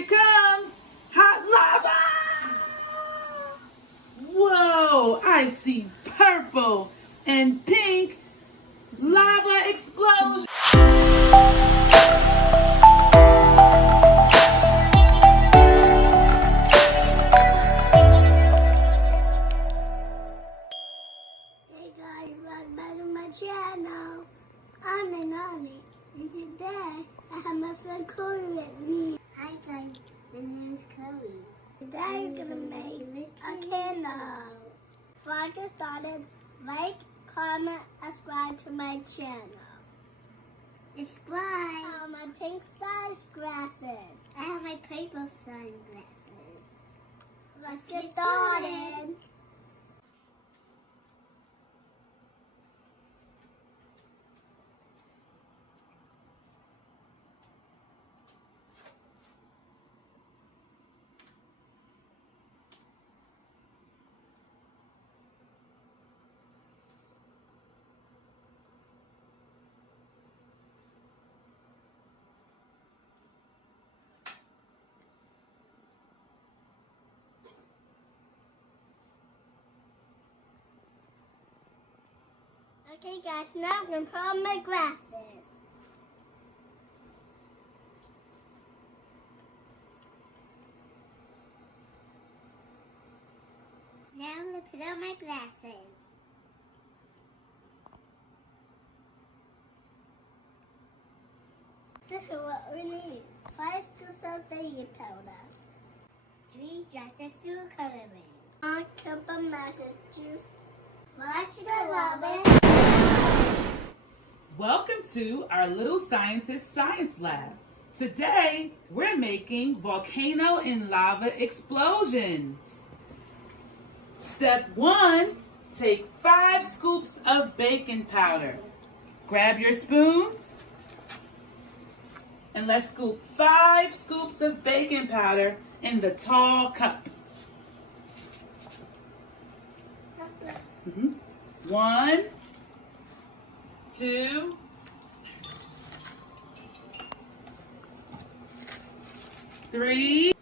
it comes. Hot lava! Whoa, I see purple and pink lava explosion. Hey guys, welcome back to my channel. I'm Nani, and today I have my friend Chloe with me. Hi guys, my name is Chloe. Today we're gonna make a candle. Before I get started, like, comment, and subscribe to my channel. Subscribe. My pink sunglasses. I have my purple sunglasses. Let's get started. Okay guys, now I'm going to put on my glasses. Now I'm going to put on my glasses. This is what we need. 5 scoops of baking powder. 3 drops of food coloring. 1 cup of mashed juice. Watch the lava. Welcome to our Little Scientist Science Lab. Today, we're making volcano and lava explosions. Step 1, take 5 scoops of baking powder. Grab your spoons and let's scoop 5 scoops of baking powder in the tall cup. 1, 2, 3.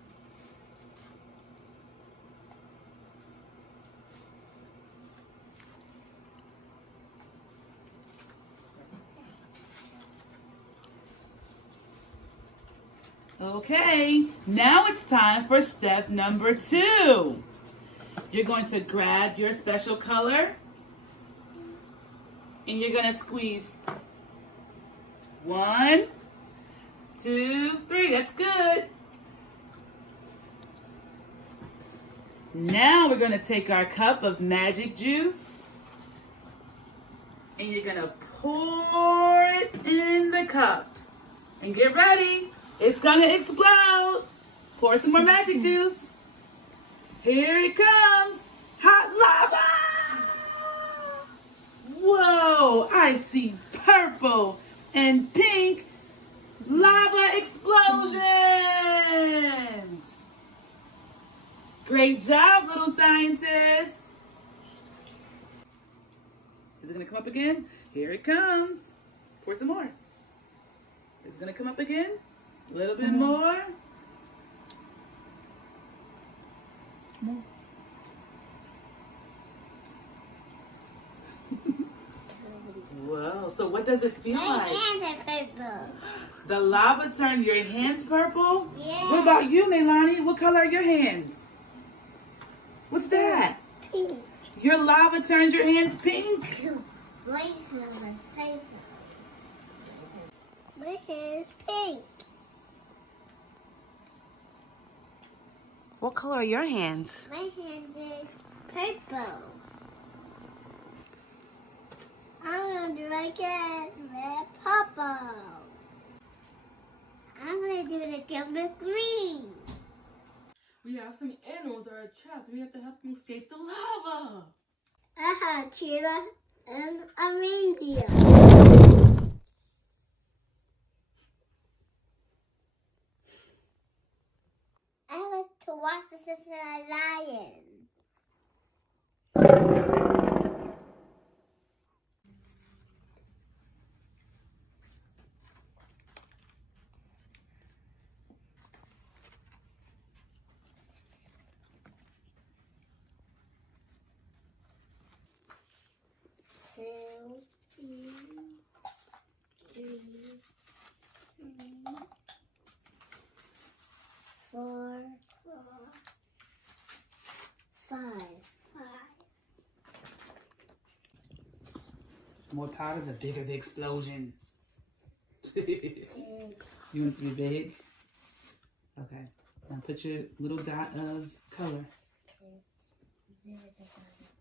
Okay, now it's time for step number 2. You're going to grab your special color and you're going to squeeze 1, 2, 3. That's good. Now we're going to take our cup of magic juice and you're going to pour it in the cup. And get ready. It's going to explode. Pour some more magic juice. Here it comes. Hot lava! Whoa, I see purple and pink lava explosions. Great job, little scientists. Is it going to come up again? Here it comes. Pour some more. It's going to come up again. A little bit more. More. Whoa, so what does it feel My like? hands are purple. The lava turned your hands purple? Yeah. What about you, Leilani? What color are your hands? What's that? Pink. Your lava turns your hands pink? My hair is pink. What color are your hands? My hand is purple. I'm gonna do it again with purple. I'm gonna do it again with green. We have some animals that are trapped. We have to help them escape the lava. I have a cheetah and a reindeer. I want to watch the sister of a lion. 4, 5. The more powder, the bigger the explosion. Big. You want it to be big? Okay. Now put your little dot of color.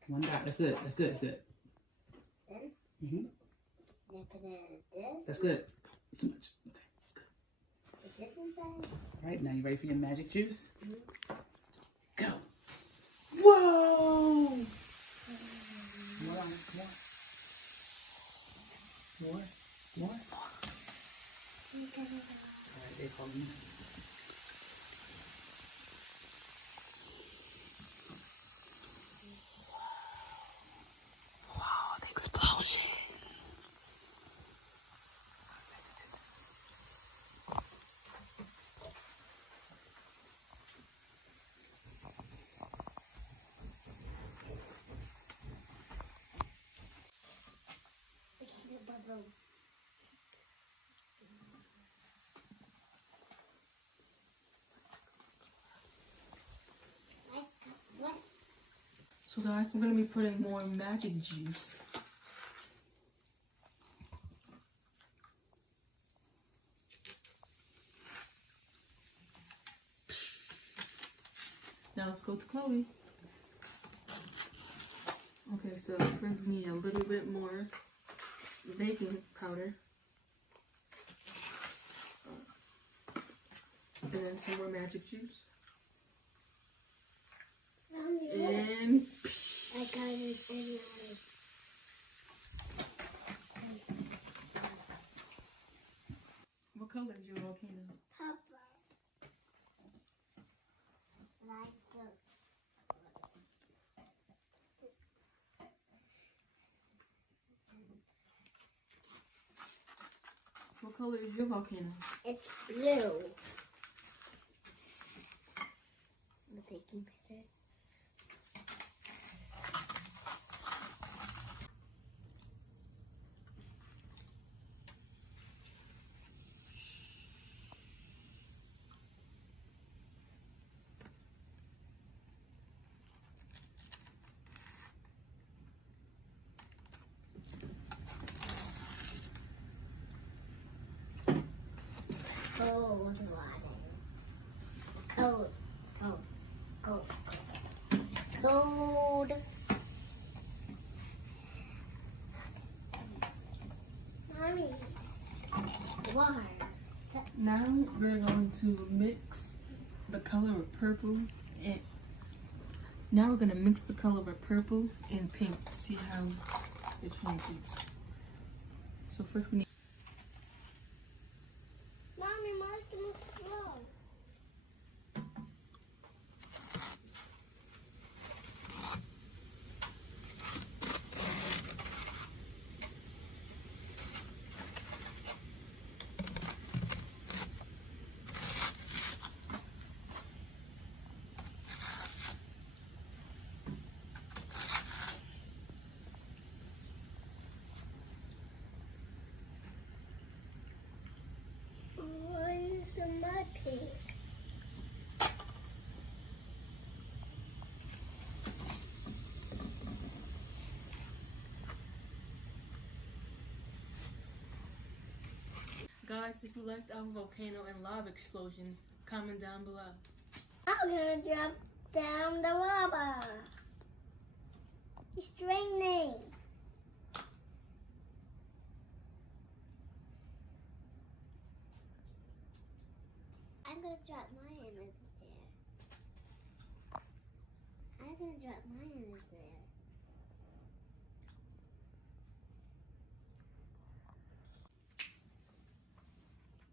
One dot. That's good. That's good. That's good. Then, Mm-hmm. then put it in this. That's good. That's too much. Okay. That's good. Put this inside. All right. Now you ready for your magic juice? Mhm. Go. Whoa! More on it. More. More. Okay. All right. They call me. Wow, the explosion. Look at the bubbles. What? So guys, I'm gonna be putting more magic juice. Now let's go to Chloe. Okay, so first we need a little bit more baking powder. And then some more magic juice. Mommy, look. And I got it in what color is your volcano? Papa. Like so. What color is your volcano? It's blue. The baking picture. Cold water. Cold. Cold. Cold. Cold. Mommy. Water. Now we're going to mix the color of purple and now we're gonna mix the color of purple and pink to see how it changes. So first we need Mommy, Mark, move slow. Why is the mud pink? guys, if you liked our volcano and lava explosion, comment down below. I'm gonna drop down the lava. It's raining. I'm gonna drop mine in there. I'm gonna drop mine in there.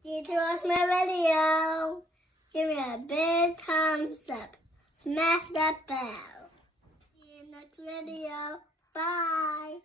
Did you watch my video? Give me a big thumbs up. Smash that bell. See you next video. Bye.